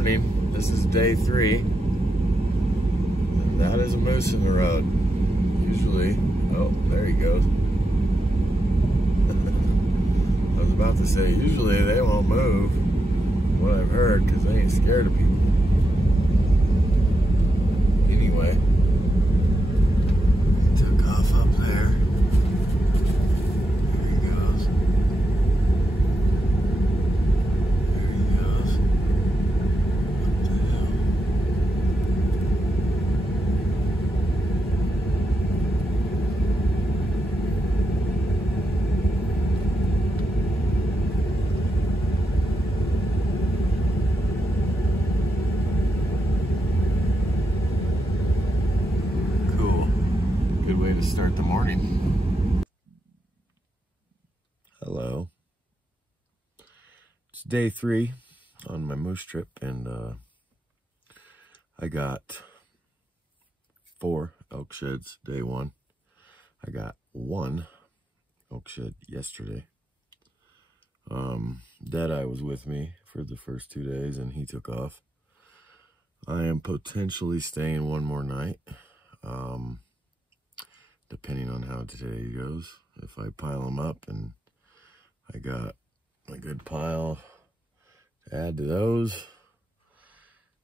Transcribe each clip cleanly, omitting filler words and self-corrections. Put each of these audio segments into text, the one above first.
morning. This is day 3. And that is a moose in the road. Usually, oh, there he goes. I was about to say, usually they won't move, what I've heard, because they ain't scared of people. Anyway, he took off up there. There he goes. There he goes. Up the hill. Good way to start the morning. Hello. It's day 3 on my moose trip, and I got 4 elk sheds day 1. I got 1 elk shed yesterday. Deadeye was with me for the first 2 days, and he took off. I am potentially staying 1 more night. Depending on how today goes. If I pile them up and I got a good pile to add to those,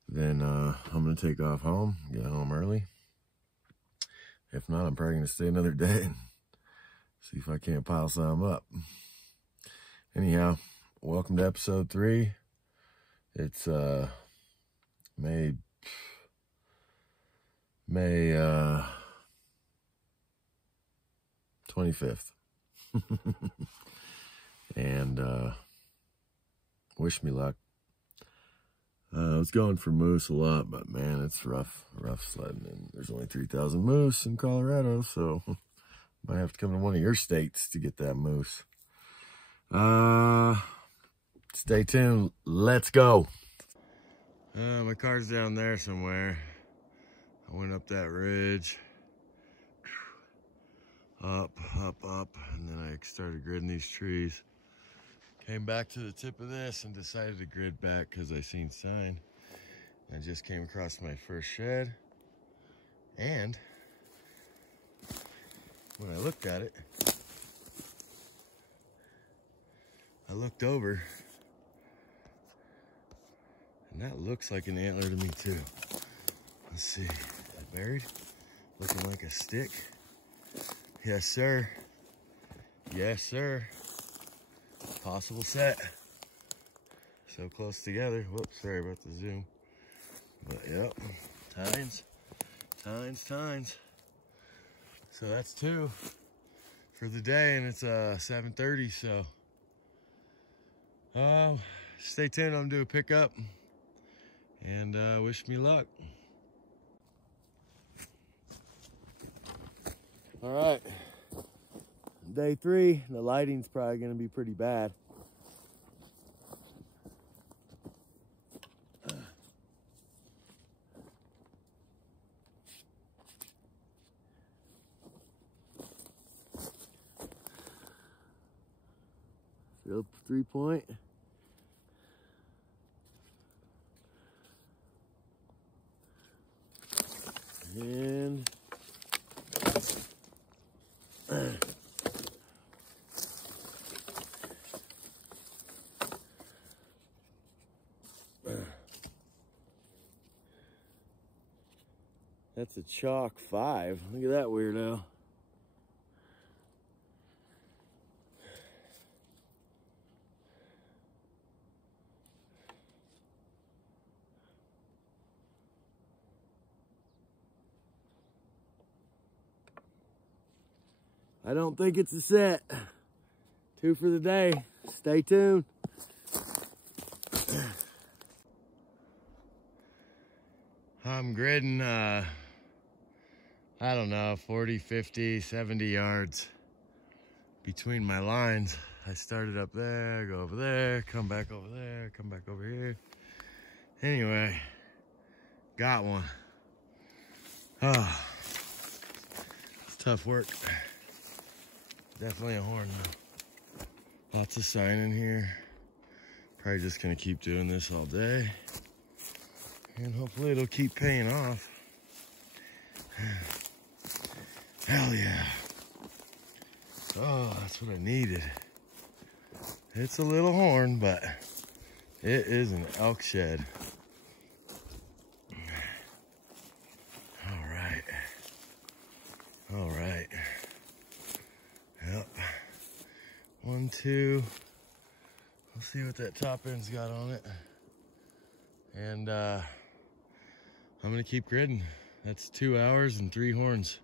then I'm going to take off home, get home early. If not, I'm probably going to stay another day and see if I can't pile some up. Anyhow, welcome to episode 3. It's May 25th. And wish me luck. I was going for moose a lot, but man, it's rough sledding, and there's only 3,000 moose in Colorado, so might have to come to one of your states to get that moose. Stay tuned. Let's go. My car's down there somewhere. I went up that ridge. Up, and then I started gridding these trees. Came back to the tip of this and decided to grid back because I seen sign. I just came across my first shed, and when I looked at it, I looked over, and that looks like an antler to me too. Let's see, is it buried? Looking like a stick. Yes, sir. Yes, sir. Possible set. So close together. Whoops, sorry about the zoom. But yep, tines. So that's 2 for the day, and it's 7:30. So stay tuned. I'm gonna do a pickup, and wish me luck. All right, day 3. The lighting's probably gonna be pretty bad. Real 3-point. And that's a chalk 5. Look at that weirdo. I don't think it's a set. 2 for the day. Stay tuned. I'm gridding, I don't know, 40, 50, 70 yards between my lines. I started up there, go over there, come back over there, come back over here. Anyway, got one. Oh, it's tough work. Definitely a horn though. Lots of sign in here. Probably just gonna keep doing this all day. And hopefully it'll keep paying off. Hell yeah. Oh, that's what I needed. It's a little horn, but it is an elk shed. All right. All right. Yep. 1, 2. We'll see what that top end's got on it. And I'm gonna keep gridding. That's 2 hours and 3 horns.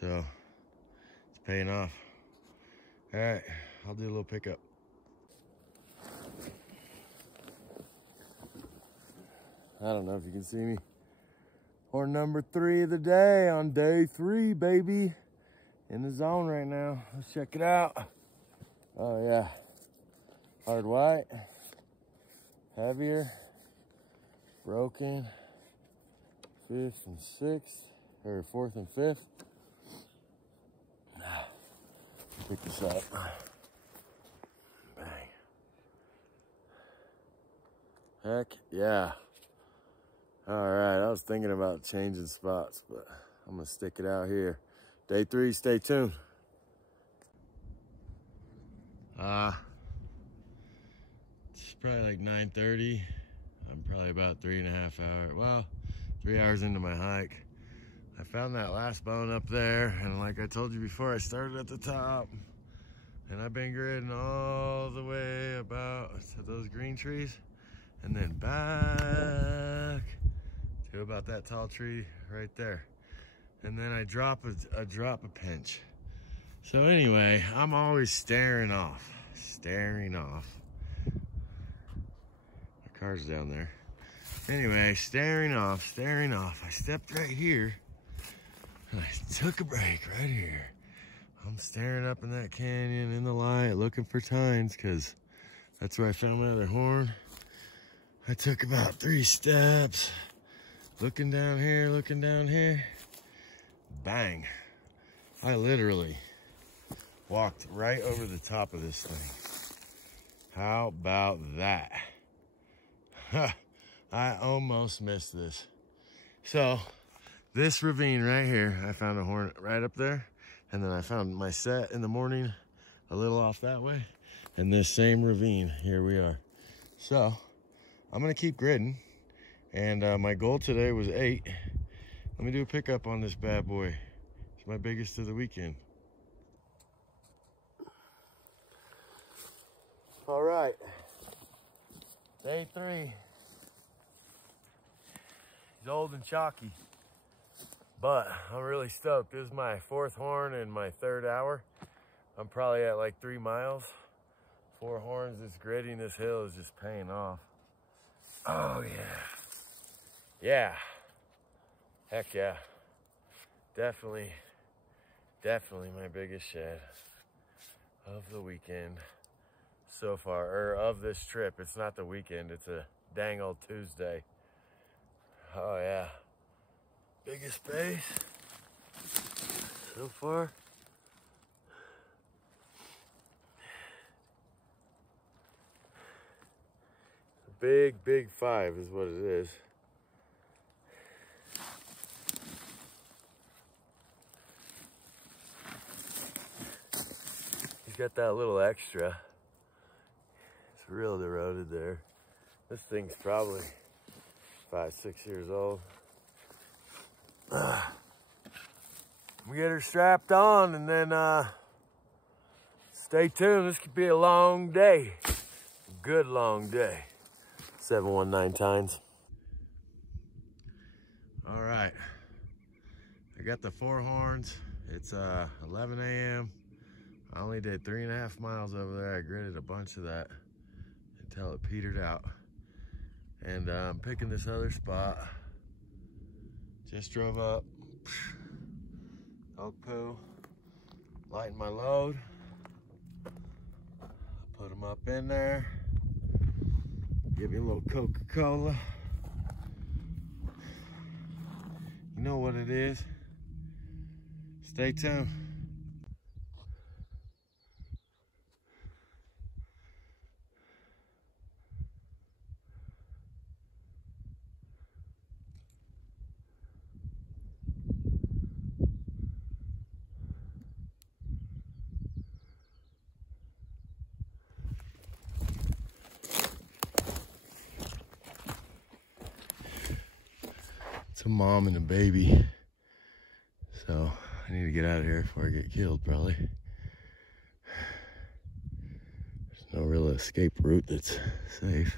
So it's paying off. All right, I'll do a little pickup. I don't know if you can see me. Horn number 3 of the day on day 3, baby. In the zone right now. Let's check it out. Oh yeah. Hard white. Heavier. Broken. 5th and 6th. Or 4th and 5th. Pick this up. Bang. Heck yeah. Alright, I was thinking about changing spots, but I'm gonna stick it out here. Day 3, stay tuned. It's probably like 9:30. I'm probably about 3.5 hours. Well, 3 hours into my hike. I found that last bone up there, and like I told you before, I started at the top, and I've been gridding all the way about to those green trees, and then back to about that tall tree right there, and then I drop a pinch. So anyway, I'm always staring off. My car's down there. Anyway, staring off. I stepped right here. I took a break right here. I'm staring up in that canyon in the light, looking for tines, because that's where I found my other horn. I took about 3 steps, looking down here. Bang. I literally walked right over the top of this thing. How about that? I almost missed this. So, this ravine right here, I found a horn right up there, and then I found my set in the morning a little off that way, and this same ravine, here we are. So I'm gonna keep gridding, and my goal today was 8. Let me do a pickup on this bad boy. It's my biggest of the weekend. All right, day 3. He's old and chalky, but I'm really stoked. This is my 4th horn in my 3rd hour. I'm probably at like 3 miles. 4 horns, this gridding, this hill is just paying off. Oh yeah. Yeah. Heck yeah. Definitely my biggest shed of the weekend so far, or of this trip. It's not the weekend, it's a dang old Tuesday. Oh yeah. Biggest space so far. Big 5 is what it is. He's got that little extra. It's real eroded there. This thing's probably 5, 6 years old. We get her strapped on, and then stay tuned. This could be a long day. Good long day. 719 tines. All right, I got the 4 horns. It's 11 a.m. I only did 3.5 miles over there. I gridded a bunch of that until it petered out. And I'm picking this other spot. Just drove up. Elk poo. Lighten my load. Put them up in there. Give me a little Coca-Cola. You know what it is. Stay tuned. It's a mom and a baby. So I need to get out of here before I get killed, probably. There's no real escape route that's safe.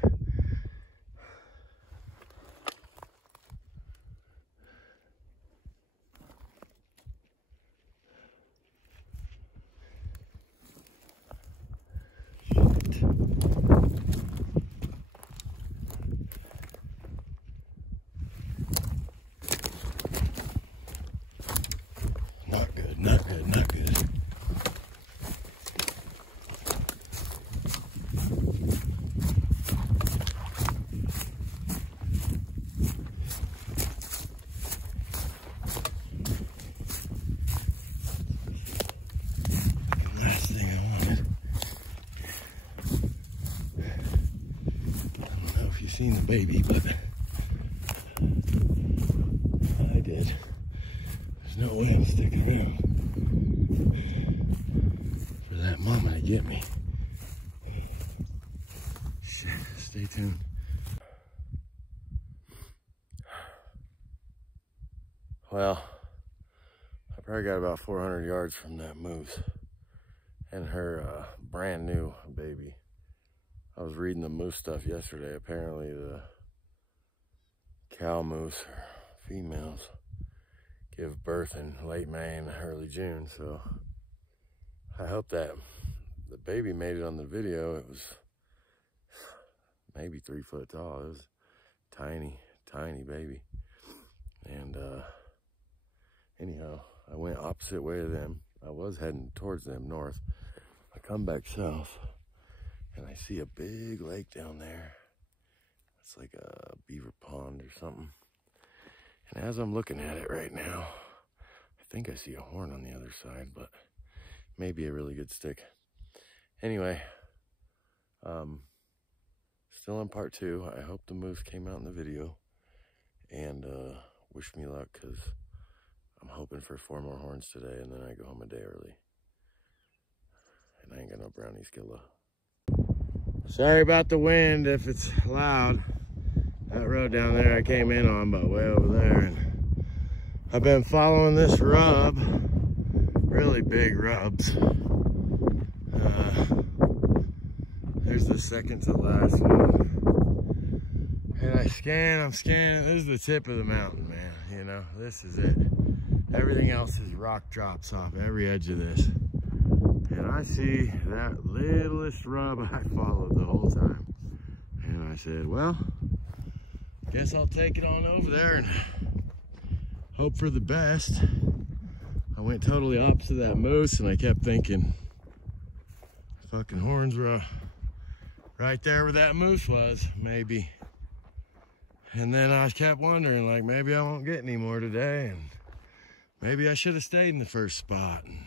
Not good, not good, not good. The last thing I wanted. I don't know if you've seen the baby, but I did. There's no way I'm sticking around for that mama to get me. Shit, stay tuned. Well, I probably got about 400 yards from that moose and her brand new baby. I was reading the moose stuff yesterday. Apparently the cow moose, or females, give birth in late May and early June. So I hope that the baby made it on the video. It was maybe 3 foot tall. It was tiny, tiny baby. And anyhow, I went opposite way to them. I was heading towards them north. I come back south and I see a big lake down there. It's like a beaver pond or something. And as I'm looking at it right now, I think I see a horn on the other side, but maybe a really good stick. Anyway, still on part 2. I hope the moose came out in the video. And wish me luck, because I'm hoping for 4 more horns today, and then I go home a day early. And I ain't got no brownie skilla. Sorry about the wind if it's loud. That road down there I came in on, but way over there. And I've been following this rub, really big rubs. There's the second to last one. And I'm scanning. This is the tip of the mountain, man. You know, this is it. Everything else is rock drops off every edge of this. And I see that littlest rub I followed the whole time. And I said, well, guess I'll take it on over there and hope for the best. I went totally opposite that moose, and I kept thinking, fucking horns were right there where that moose was, maybe. And then I kept wondering, like, maybe I won't get any more today, and maybe I should have stayed in the first spot. And,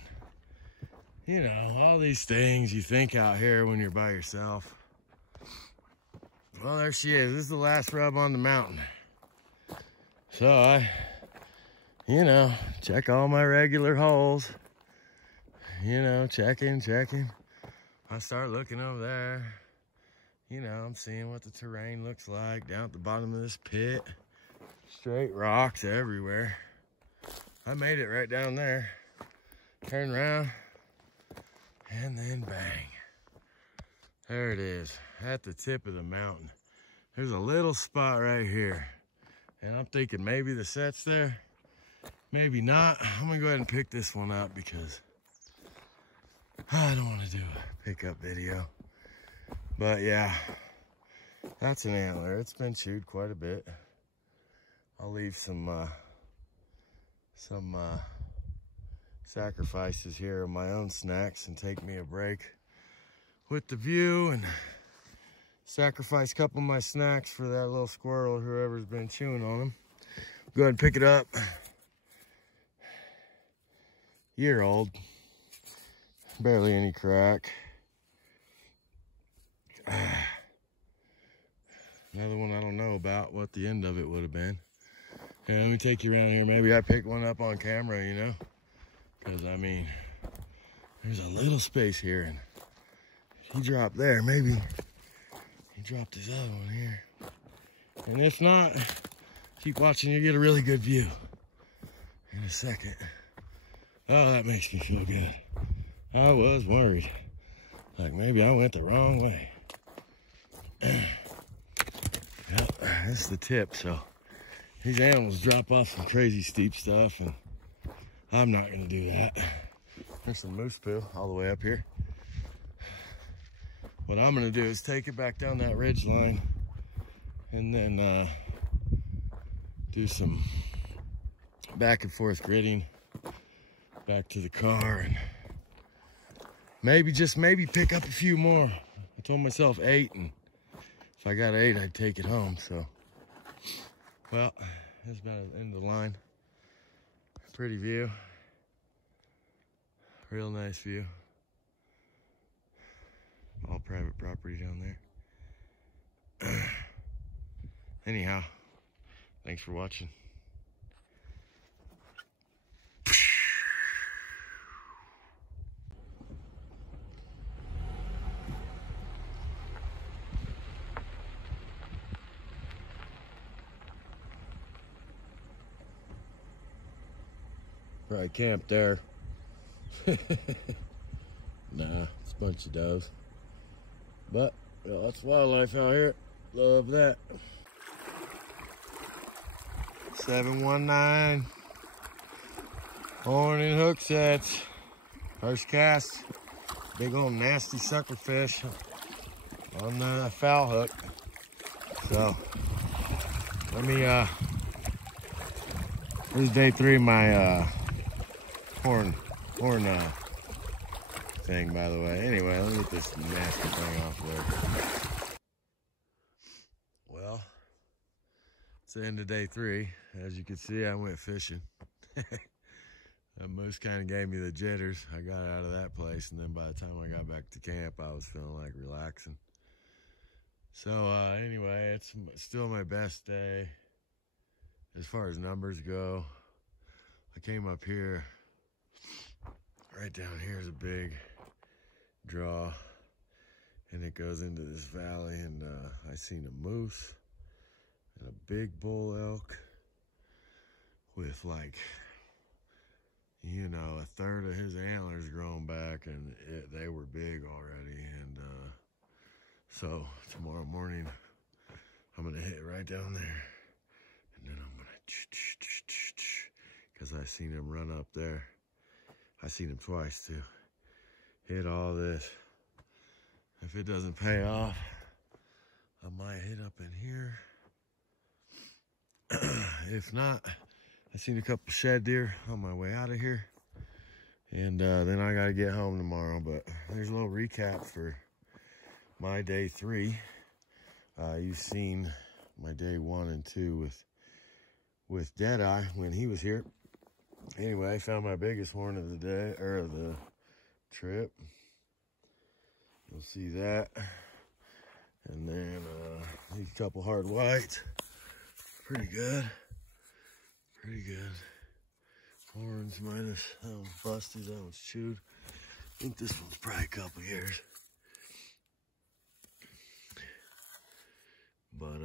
you know, all these things you think out here when you're by yourself. Well, there she is. This is the last rub on the mountain. So I, you know, check all my regular holes. You know, checking. I start looking over there. You know, I'm seeing what the terrain looks like down at the bottom of this pit. Straight rocks everywhere. I made it right down there. Turn around, and then bang. There it is, at the tip of the mountain. There's a little spot right here. And I'm thinking maybe the set's there, maybe not. I'm gonna go ahead and pick this one up because I don't want to do a pickup video. But yeah, that's an antler. It's been chewed quite a bit. I'll leave some sacrifices here of my own snacks and take me a break with the view, and sacrifice a couple of my snacks for that little squirrel or whoever's been chewing on them. Go ahead and pick it up. Year old, barely any crack. Another one I don't know about what the end of it would have been. Here, let me take you around here. Maybe I picked one up on camera, you know? Because, I mean, there's a little space here, and he dropped there. Maybe he dropped his other one here. And if not, Keep watching, you get a really good view in a second. Oh, that makes me feel good. I was worried. Like maybe I went the wrong way. Yep, that's the tip. So these animals drop off some crazy steep stuff, and I'm not gonna do that. There's some moose poo all the way up here. What I'm gonna do is take it back down that ridge line and then do some back and forth gritting back to the car, and maybe, just maybe, pick up a few more. I told myself 8, and if I got 8, I'd take it home. So, well, that's about the end of the line. Pretty view. Real nice view. All private property down there. Anyhow, thanks for watching. Probably camp there. Nah, it's a bunch of doves. But, well, that's wildlife out here. Love that. 719. Horn and hook sets. First cast. Big old nasty sucker fish on the foul hook. So, let me, this is day 3 of my, horn thing, by the way. Anyway, let me get this nasty thing off there. Well, it's the end of day 3. As you can see, I went fishing. That moose kind of gave me the jitters. I got out of that place, and then by the time I got back to camp, I was feeling like relaxing. So anyway, it's still my best day as far as numbers go. I came up here. Right down here is a big draw, and it goes into this valley, and I seen a moose and a big bull elk with, like, you know, a third of his antlers grown back, and they were big already. And so tomorrow morning I'm gonna hit right down there, and then I'm gonna, because I seen him run up there. I seen him twice too. Hit all this. If it doesn't pay off, I might hit up in here. If not, I seen a couple shed deer on my way out of here. And then I gotta get home tomorrow. But there's a little recap for my day 3. You've seen my day 1 and 2 with Deadeye when he was here. Anyway, I found my biggest horn of the day, or of the trip. You'll see that. And then these couple hard whites. Pretty good. Pretty good. Horns minus, that one's busted, that one's chewed. I think this one's probably a couple years. But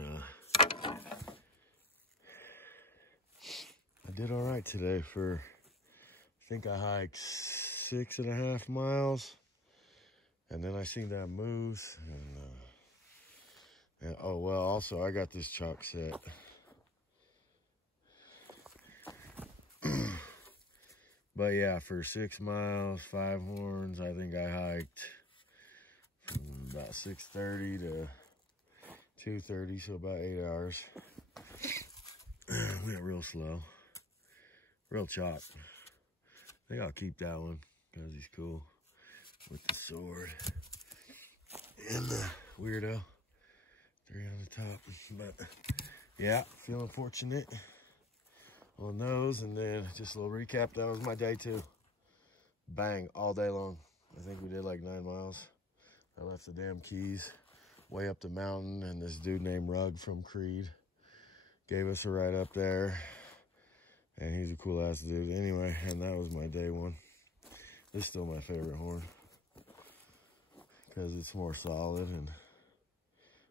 I did all right today for, I think I hiked 6.5 miles, and then I seen that moose, and oh well, also I got this chalk set. But yeah, for 6 miles, 5 horns, I think I hiked from about 6:30 to 2:30, so about 8 hours. Went real slow. Real chop. I think I'll keep that one because he's cool with the sword and the weirdo 3 on the top. But yeah, feeling fortunate on those. And then just a little recap. That was my day 2. Bang, all day long. I think we did like 9 miles. I left the damn keys way up the mountain, and this dude named Rug from Creed gave us a ride up there. And he's a cool ass dude. Anyway, and that was my day 1. This is still my favorite horn because it's more solid and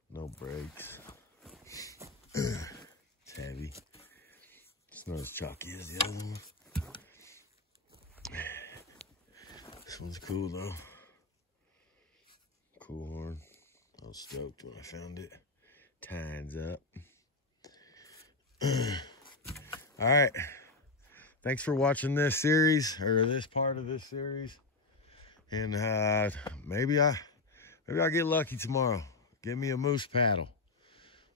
no brakes. It's heavy. It's not as chalky as the other one. This one's cool though. Cool horn. I was stoked when I found it. Tines up. All right. Thanks for watching this series, or this part of this series. And maybe I'll get lucky tomorrow. Give me a moose paddle.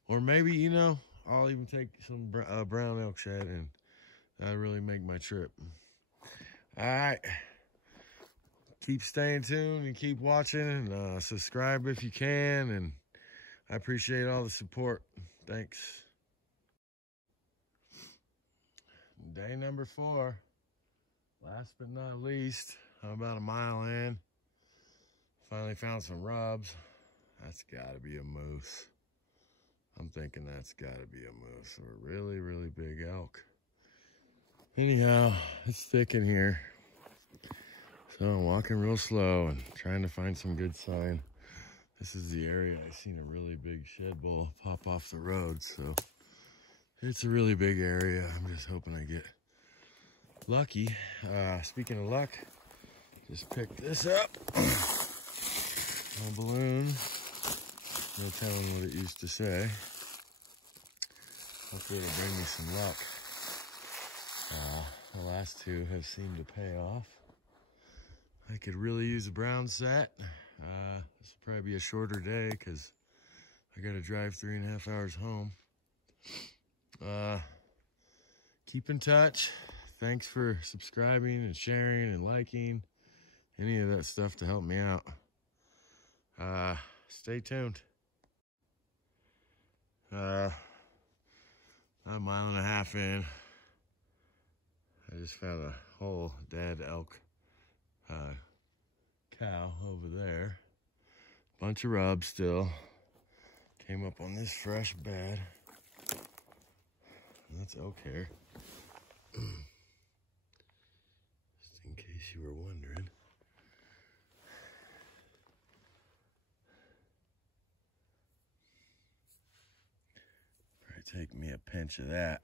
Or maybe, you know, I'll even take some brown elk shad, and that'll really make my trip. All right. Keep staying tuned and keep watching, and subscribe if you can. And I appreciate all the support. Thanks. Day number 4. Last but not least, I'm about a mile in. Finally found some rubs. That's gotta be a moose. I'm thinking that's gotta be a moose, or a really, really big elk. Anyhow, it's thick in here. So I'm walking real slow and trying to find some good sign. This is the area I seen a really big shed bull pop off the road, so it's a really big area. I'm just hoping I get lucky. Speaking of luck, just picked this up. A balloon. No telling what it used to say. Hopefully it'll bring me some luck. The last 2 have seemed to pay off. I could really use a brown set. This will probably be a shorter day because I got to drive 3.5 hours home. Keep in touch. Thanks for subscribing and sharing and liking. Any of that stuff to help me out. Stay tuned. I'm 1.5 miles in. I just found a whole dead elk cow over there. Bunch of rubs still. Came up on this fresh bed. That's elk hair. Just in case you were wondering. Probably take me a pinch of that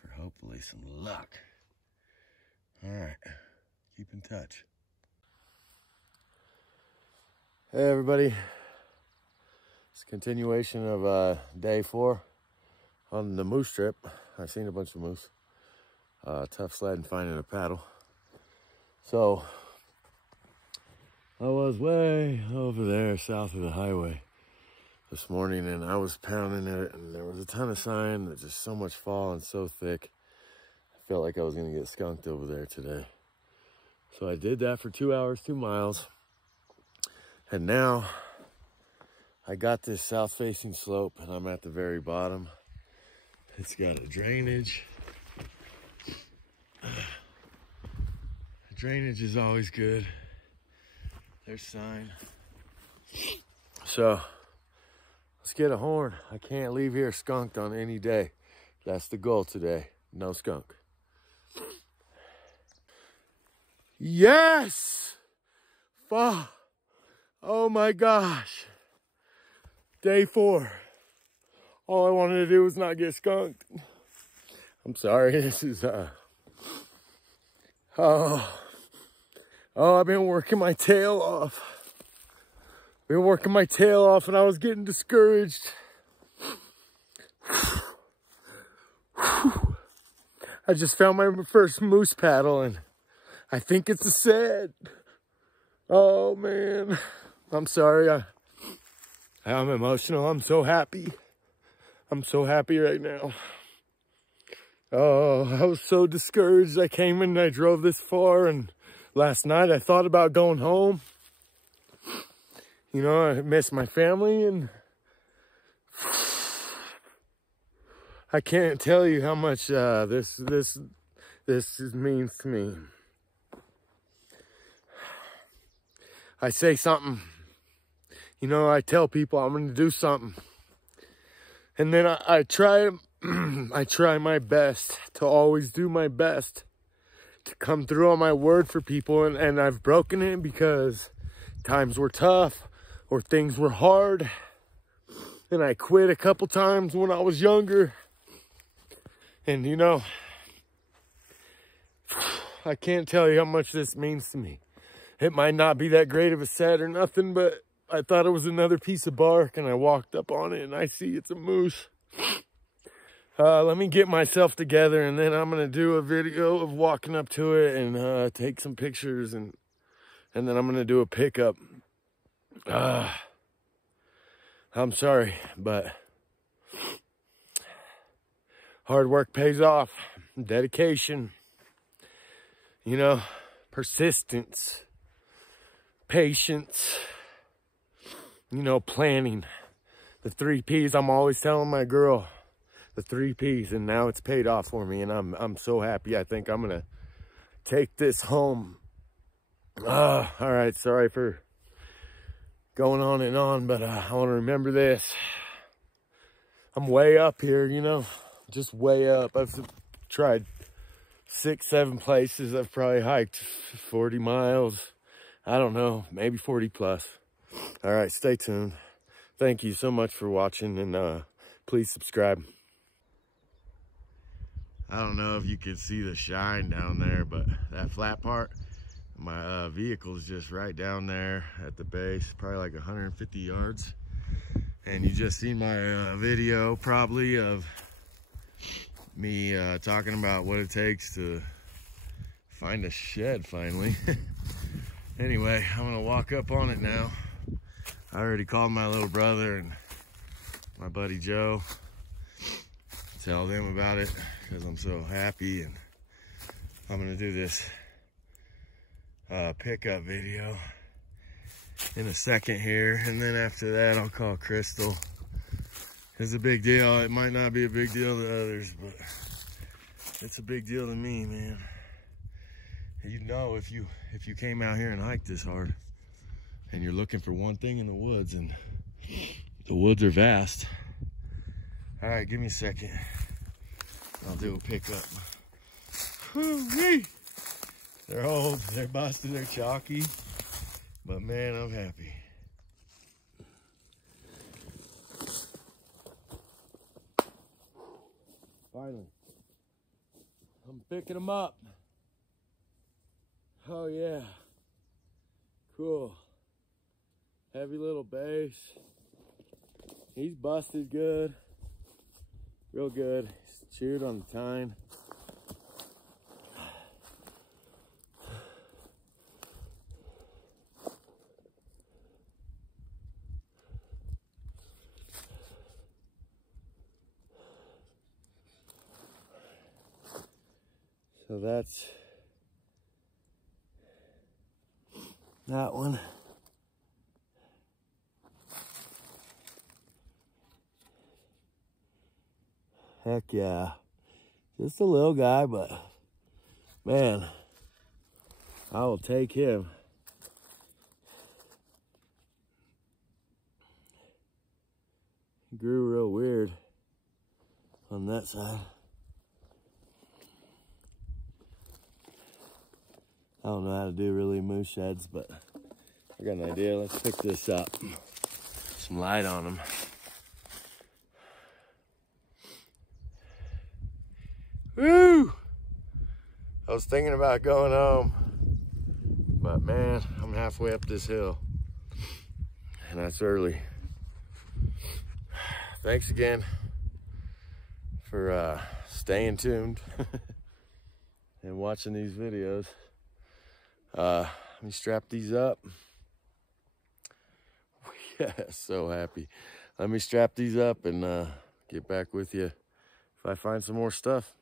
for hopefully some luck. All right. Keep in touch. Hey everybody, it's a continuation of day 4 on the moose trip. I've seen a bunch of moose. Tough sledding finding a paddle. So I was way over there south of the highway this morning, and I was pounding it, and there was a ton of sign. There's just so much fall and so thick. I felt like I was gonna get skunked over there today. So I did that for 2 hours, 2 miles. And now I got this south-facing slope, and I'm at the very bottom. It's got a drainage. Drainage is always good. There's sign. So let's get a horn. I can't leave here skunked on any day. That's the goal today. No skunk. Yes! Fuck. Oh my gosh. Day 4. All I wanted to do was not get skunked. I'm sorry, this is, I've been working my tail off. And I was getting discouraged. I just found my first moose paddle, and I think it's a set. Oh man, I'm sorry. I'm emotional. I'm so happy. I'm so happy right now. Oh, I was so discouraged. I came in and I drove this far, and last night I thought about going home. You know, I miss my family, and I can't tell you how much this means to me. I say something, you know, I tell people I'm going to do something, and then I try my best to always do my best to come through on my word for people, and I've broken it because times were tough or things were hard, and I quit a couple times when I was younger. And you know, I can't tell you how much this means to me. It might not be that great of a set or nothing, but I thought it was another piece of bark, and I walked up on it and I see it's a moose. Let me get myself together, and then I'm gonna do a video of walking up to it and take some pictures, and then I'm gonna do a pickup. I'm sorry, but hard work pays off. Dedication, you know, persistence, patience, you know, planning. The 3 P's. I'm always telling my girl the 3 P's, and now it's paid off for me, and I'm so happy. I think I'm gonna take this home. All right, sorry for going on and on, but I want to remember this. I'm way up here, you know, just way up. I've tried 6, 7 places. I've probably hiked 40 miles. I don't know, maybe 40 plus. All right, stay tuned. Thank you so much for watching, and please subscribe. I don't know if you can see the shine down there, but that flat part, my vehicle is just right down there at the base, probably like 150 yards. And you just seen my video probably of me talking about what it takes to find a shed finally. Anyway, I'm gonna walk up on it now. I already called my little brother and my buddy Joe, tell them about it because I'm so happy, and I'm gonna do this pickup video in a second here, and then after that I'll call Crystal. It's a big deal. It might not be a big deal to others, but it's a big deal to me, man. You know, if you came out here and hiked this hard and you're looking for one thing in the woods, and the woods are vast. All right, give me a second. I'll do a pickup. Woo-wee! They're old, they're busted, they're chalky, but man, I'm happy. Finally, I'm picking them up. Oh yeah, cool. Heavy little base. He's busted good, real good. He's chewed on the tine. So that's that one. Heck yeah. Just a little guy, but man, I will take him. He grew real weird on that side. I don't know how to do really moose sheds, but I got an idea. Let's pick this up. Some light on them. Woo! I was thinking about going home, but man, I'm halfway up this hill, and that's early. Thanks again for staying tuned and watching these videos. Let me strap these up. Yeah, so happy. Let me strap these up and get back with you if I find some more stuff.